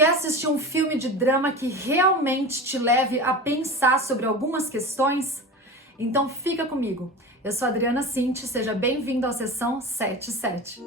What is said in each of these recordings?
Quer assistir um filme de drama que realmente te leve a pensar sobre algumas questões? Então fica comigo. Eu sou a Adriana Cinti, seja bem-vindo à sessão 77.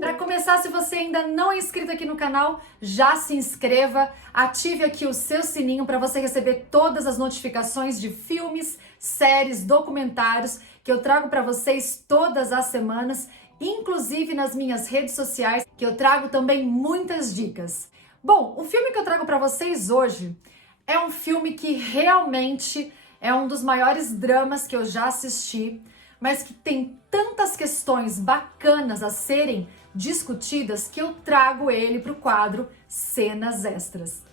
Para começar, se você ainda não é inscrito aqui no canal, já se inscreva, ative aqui o seu sininho para você receber todas as notificações de filmes, séries, documentários que eu trago para vocês todas as semanas, inclusive nas minhas redes sociais, que eu trago também muitas dicas. Bom, o filme que eu trago para vocês hoje é um filme que realmente é um dos maiores dramas que eu já assisti, mas que tem tantas questões bacanas a serem discutidas que eu trago ele para o quadro Cenas Extras.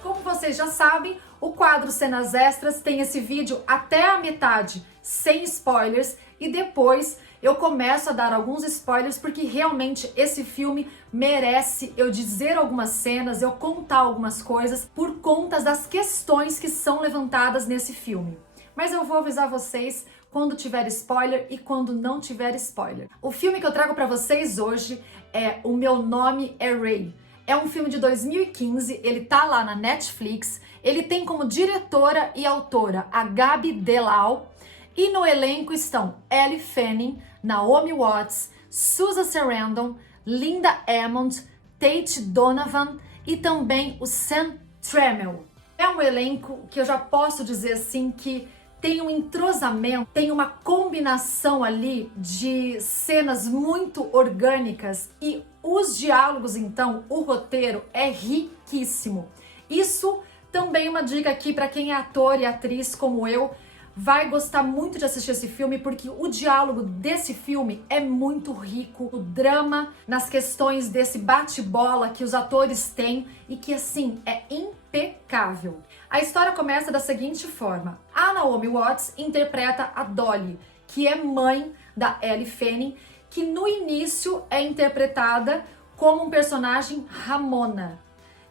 Como vocês já sabem, o quadro Cenas Extras tem esse vídeo até a metade, sem spoilers, e depois eu começo a dar alguns spoilers porque realmente esse filme merece eu dizer algumas cenas, eu contar algumas coisas por conta das questões que são levantadas nesse filme. Mas eu vou avisar vocês quando tiver spoiler e quando não tiver spoiler. O filme que eu trago para vocês hoje é O Meu Nome é Ray. É um filme de 2015, ele tá lá na Netflix, ele tem como diretora e autora a Gabi Delau, e no elenco estão Elle Fanning, Naomi Watts, Susan Sarandon, Linda Hammond, Tate Donovan e também o Sam Tramiel. É um elenco que eu já posso dizer assim que tem um entrosamento, tem uma combinação ali de cenas muito orgânicas e os diálogos, então, o roteiro é riquíssimo. Isso também é uma dica aqui para quem é ator e atriz como eu, vai gostar muito de assistir esse filme porque o diálogo desse filme é muito rico, o drama nas questões desse bate-bola que os atores têm e que assim é impecável. A história começa da seguinte forma: a Naomi Watts interpreta a Dolly, que é mãe da Elle Fanning, que no início é interpretada como um personagem Ramona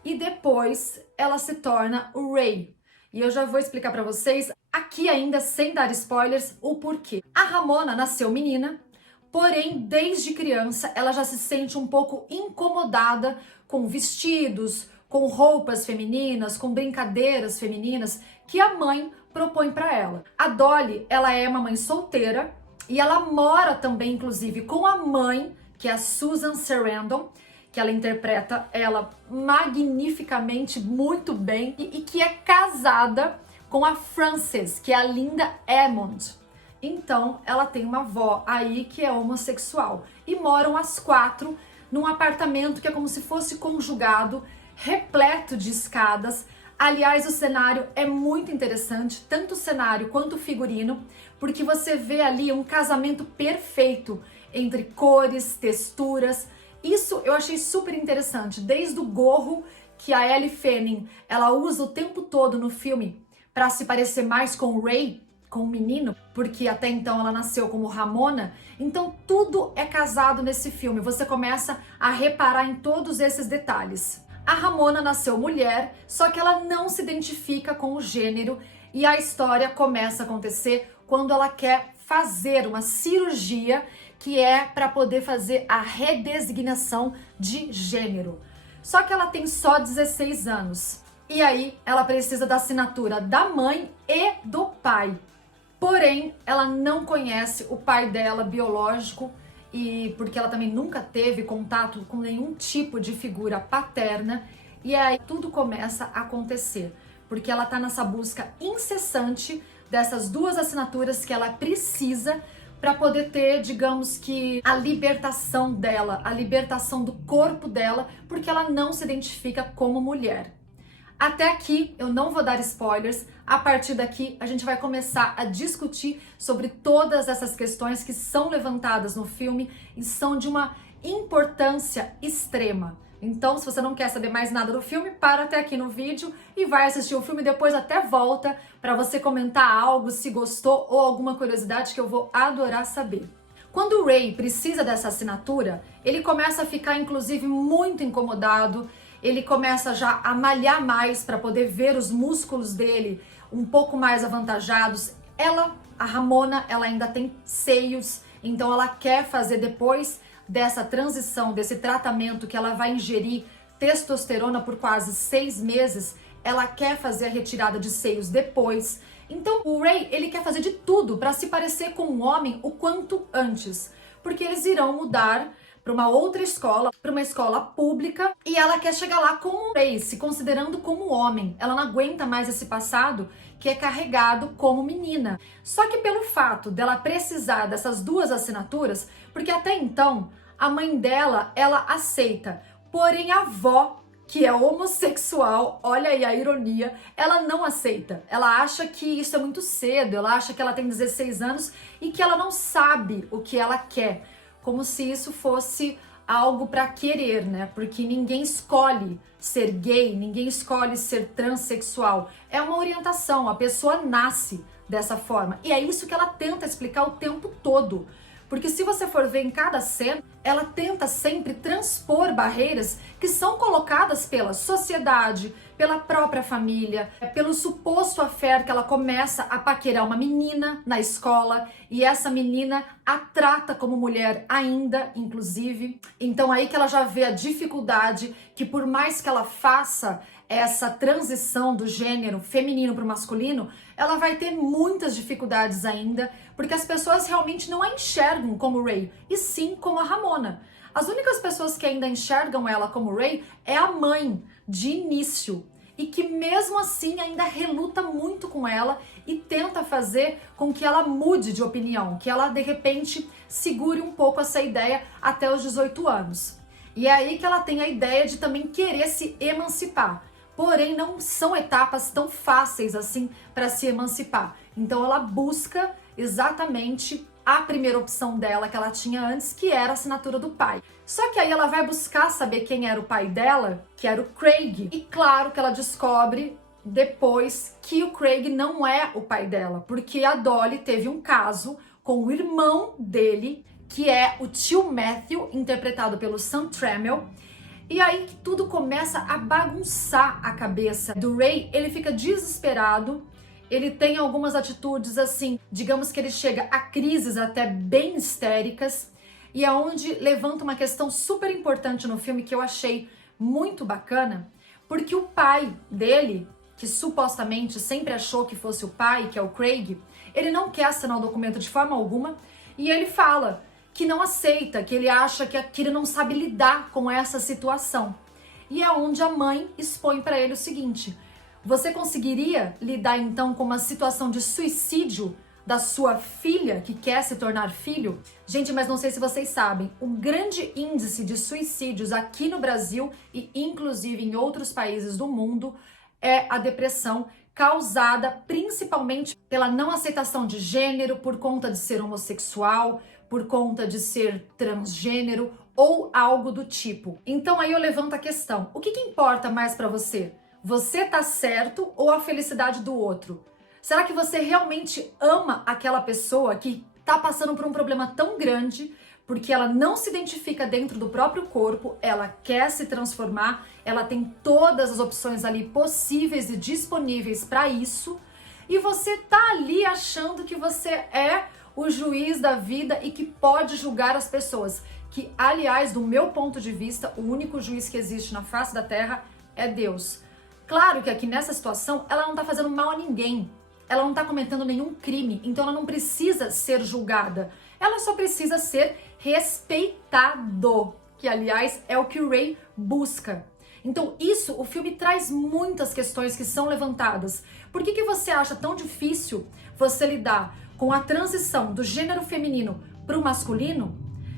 e depois ela se torna o Ray. E eu já vou explicar para vocês, aqui ainda sem dar spoilers, o porquê. A Ramona nasceu menina, porém, desde criança, ela já se sente um pouco incomodada com vestidos, com roupas femininas, com brincadeiras femininas que a mãe propõe para ela. A Dolly, ela é uma mãe solteira e ela mora também, inclusive, com a mãe, que é a Susan Sarandon, que ela interpreta ela magnificamente, muito bem, e que é casada com a Frances, que é a Linda Hammond. Então, ela tem uma avó aí que é homossexual. E moram as quatro num apartamento que é como se fosse conjugado, repleto de escadas. Aliás, o cenário é muito interessante, tanto o cenário quanto o figurino, porque você vê ali um casamento perfeito entre cores, texturas. Isso eu achei super interessante, desde o gorro que a Elle Fanning ela usa o tempo todo no filme para se parecer mais com o Ray, com o menino, porque até então ela nasceu como Ramona. Então tudo é casado nesse filme, você começa a reparar em todos esses detalhes. A Ramona nasceu mulher, só que ela não se identifica com o gênero e a história começa a acontecer quando ela quer fazer uma cirurgia que é para poder fazer a redesignação de gênero. Só que ela tem só 16 anos. E aí ela precisa da assinatura da mãe e do pai. Porém, ela não conhece o pai dela biológico e porque ela também nunca teve contato com nenhum tipo de figura paterna. E aí tudo começa a acontecer, porque ela tá nessa busca incessante dessas duas assinaturas que ela precisa para poder ter, digamos que, a libertação dela, a libertação do corpo dela, porque ela não se identifica como mulher. Até aqui eu não vou dar spoilers, a partir daqui a gente vai começar a discutir sobre todas essas questões que são levantadas no filme e são de uma importância extrema. Então, se você não quer saber mais nada do filme, para até aqui no vídeo e vai assistir o filme, depois até volta para você comentar algo, se gostou ou alguma curiosidade que eu vou adorar saber. Quando o Ray precisa dessa assinatura, ele começa a ficar inclusive muito incomodado, ele começa já a malhar mais para poder ver os músculos dele um pouco mais avantajados. A Ramona, ela ainda tem seios, então ela quer fazer depois dessa transição, desse tratamento que ela vai ingerir testosterona por quase 6 meses, ela quer fazer a retirada de seios depois. Então o Ray, ele quer fazer de tudo para se parecer com um homem o quanto antes, porque eles irão mudar para uma outra escola, para uma escola pública, e ela quer chegar lá como Ray, se considerando como homem. Ela não aguenta mais esse passado que é carregado como menina. Só que pelo fato dela precisar dessas duas assinaturas, porque até então a mãe dela, ela aceita, porém a avó, que é homossexual, olha aí a ironia, ela não aceita. Ela acha que isso é muito cedo, ela acha que ela tem 16 anos e que ela não sabe o que ela quer. Como se isso fosse algo para querer, né? Porque ninguém escolhe ser gay, ninguém escolhe ser transexual. É uma orientação, a pessoa nasce dessa forma. E é isso que ela tenta explicar o tempo todo. Porque se você for ver em cada cena, ela tenta sempre transpor barreiras que são colocadas pela sociedade, pela própria família, pelo suposto affair que ela começa a paquerar uma menina na escola e essa menina a trata como mulher ainda, inclusive. Então aí que ela já vê a dificuldade que por mais que ela faça essa transição do gênero feminino para o masculino, ela vai ter muitas dificuldades ainda, porque as pessoas realmente não a enxergam como Ray, e sim como a Ramona. As únicas pessoas que ainda enxergam ela como Ray é a mãe, de início, e que mesmo assim ainda reluta muito com ela e tenta fazer com que ela mude de opinião, que ela de repente segure um pouco essa ideia até os 18 anos. E é aí que ela tem a ideia de também querer se emancipar. Porém, não são etapas tão fáceis assim para se emancipar. Então ela busca exatamente a primeira opção dela que ela tinha antes, que era a assinatura do pai. Só que aí ela vai buscar saber quem era o pai dela, que era o Craig. E claro que ela descobre depois que o Craig não é o pai dela, porque a Dolly teve um caso com o irmão dele, que é o tio Matthew, interpretado pelo Sam Tramiel. E aí que tudo começa a bagunçar a cabeça do Ray. Ele fica desesperado, ele tem algumas atitudes assim, digamos que ele chega a crises até bem histéricas, e é onde levanta uma questão super importante no filme que eu achei muito bacana, porque o pai dele, que supostamente sempre achou que fosse o pai, que é o Craig, ele não quer assinar o documento de forma alguma, e ele fala que não aceita, que ele acha que ele não sabe lidar com essa situação. E é onde a mãe expõe para ele o seguinte: você conseguiria lidar então com uma situação de suicídio da sua filha que quer se tornar filho? Gente, mas não sei se vocês sabem, o grande índice de suicídios aqui no Brasil e inclusive em outros países do mundo é a depressão, causada principalmente pela não aceitação de gênero, por conta de ser homossexual, por conta de ser transgênero ou algo do tipo. Então aí eu levanto a questão: o que importa mais para você? Você tá certo ou a felicidade do outro? Será que você realmente ama aquela pessoa que tá passando por um problema tão grande, porque ela não se identifica dentro do próprio corpo, ela quer se transformar, ela tem todas as opções ali possíveis e disponíveis para isso, e você tá ali achando que você é o juiz da vida e que pode julgar as pessoas, que, aliás, do meu ponto de vista, o único juiz que existe na face da terra é Deus. Claro que aqui nessa situação ela não tá fazendo mal a ninguém, ela não tá cometendo nenhum crime, então ela não precisa ser julgada, ela só precisa ser respeitado, que aliás é o que o Ray busca. Então isso, o filme traz muitas questões que são levantadas. Por que você acha tão difícil você lidar com a transição do gênero feminino para o masculino?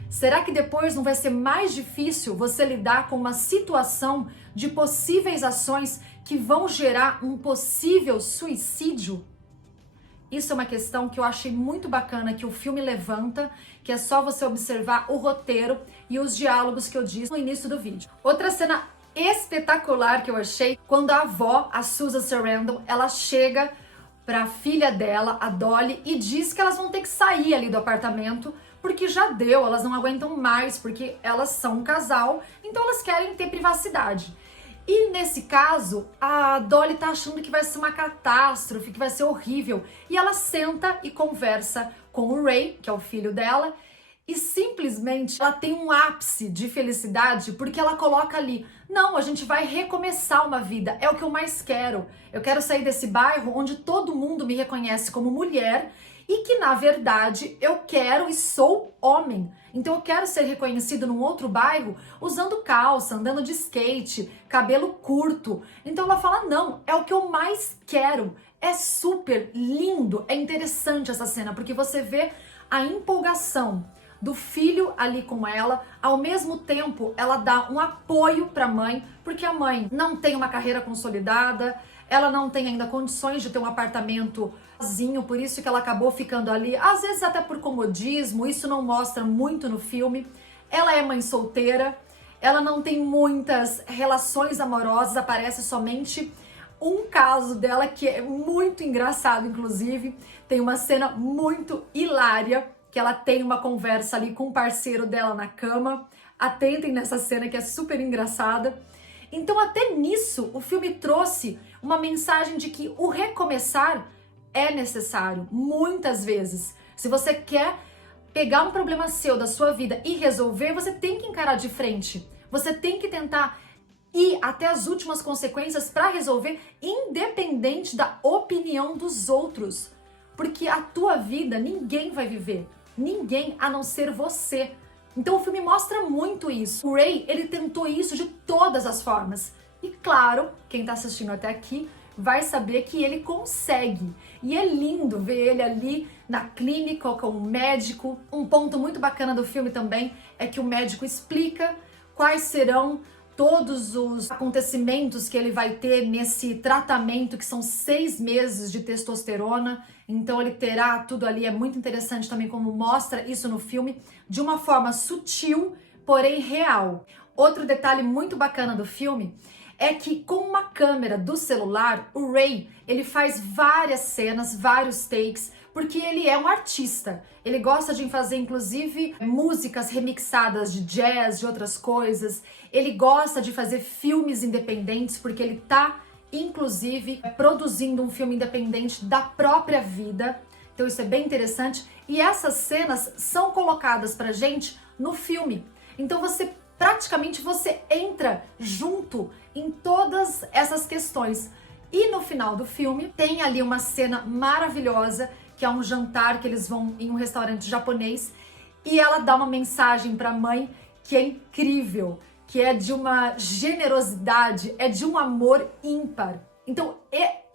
Será que depois não vai ser mais difícil você lidar com uma situação de possíveis ações que vão gerar um possível suicídio? Isso é uma questão que eu achei muito bacana que o filme levanta, que é só você observar o roteiro e os diálogos que eu disse no início do vídeo. Outra cena espetacular que eu achei, quando a avó, a Susan Sarandon, ela chega para a filha dela, a Dolly, e diz que elas vão ter que sair ali do apartamento, porque já deu, elas não aguentam mais, porque elas são um casal, então elas querem ter privacidade. E nesse caso, a Dolly tá achando que vai ser uma catástrofe, que vai ser horrível. E ela senta e conversa com o Ray, que é o filho dela, e simplesmente ela tem um ápice de felicidade porque ela coloca ali: não, a gente vai recomeçar uma vida, é o que eu mais quero. Eu quero sair desse bairro onde todo mundo me reconhece como mulher e que, na verdade, eu quero e sou homem. Então eu quero ser reconhecido num outro bairro usando calça, andando de skate, cabelo curto. Então ela fala: não, é o que eu mais quero. É super lindo, é interessante essa cena, porque você vê a empolgação do filho ali com ela, ao mesmo tempo ela dá um apoio para a mãe, porque a mãe não tem uma carreira consolidada, ela não tem ainda condições de ter um apartamento sozinho, por isso que ela acabou ficando ali, às vezes até por comodismo, isso não mostra muito no filme. Ela é mãe solteira, ela não tem muitas relações amorosas, aparece somente um caso dela que é muito engraçado, inclusive, tem uma cena muito hilária, que ela tem uma conversa ali com o parceiro dela na cama. Atentem nessa cena que é super engraçada. Então até nisso o filme trouxe uma mensagem de que o recomeçar é necessário, muitas vezes. Se você quer pegar um problema seu da sua vida e resolver, você tem que encarar de frente. Você tem que tentar ir até as últimas consequências para resolver, independente da opinião dos outros. Porque a tua vida ninguém vai viver. Ninguém a não ser você. Então o filme mostra muito isso. O Ray, ele tentou isso de todas as formas. E claro, quem tá assistindo até aqui vai saber que ele consegue. E é lindo ver ele ali na clínica com o médico. Um ponto muito bacana do filme também é que o médico explica quais serão todos os acontecimentos que ele vai ter nesse tratamento, que são 6 meses de testosterona. Então ele terá tudo ali, é muito interessante também como mostra isso no filme, de uma forma sutil, porém real. Outro detalhe muito bacana do filme é que com uma câmera do celular, o Ray, ele faz várias cenas, vários takes, porque ele é um artista. Ele gosta de fazer, inclusive, músicas remixadas de jazz, de outras coisas. Ele gosta de fazer filmes independentes, porque ele tá, inclusive, produzindo um filme independente da própria vida. Então isso é bem interessante. E essas cenas são colocadas pra gente no filme. Então praticamente você entra junto em todas essas questões. E no final do filme tem ali uma cena maravilhosa, que é um jantar que eles vão em um restaurante japonês, e ela dá uma mensagem para a mãe que é incrível, que é de uma generosidade, é de um amor ímpar. Então,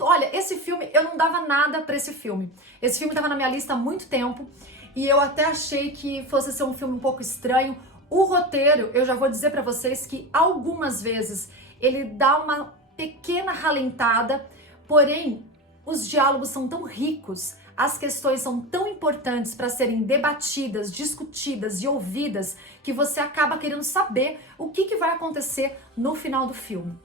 olha, esse filme, eu não dava nada para esse filme. Esse filme estava na minha lista há muito tempo, e eu até achei que fosse ser um filme um pouco estranho. O roteiro, eu já vou dizer para vocês que algumas vezes ele dá uma pequena ralentada, porém os diálogos são tão ricos, as questões são tão importantes para serem debatidas, discutidas e ouvidas, que você acaba querendo saber o que vai acontecer no final do filme.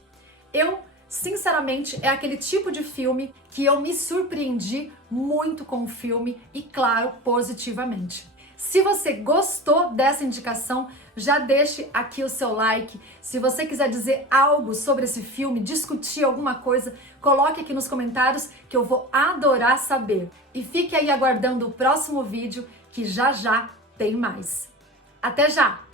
Eu, sinceramente, é aquele tipo de filme que eu me surpreendi muito com o filme e, claro, positivamente. Se você gostou dessa indicação, já deixe aqui o seu like. Se você quiser dizer algo sobre esse filme, discutir alguma coisa, coloque aqui nos comentários que eu vou adorar saber. E fique aí aguardando o próximo vídeo, que já já tem mais. Até já!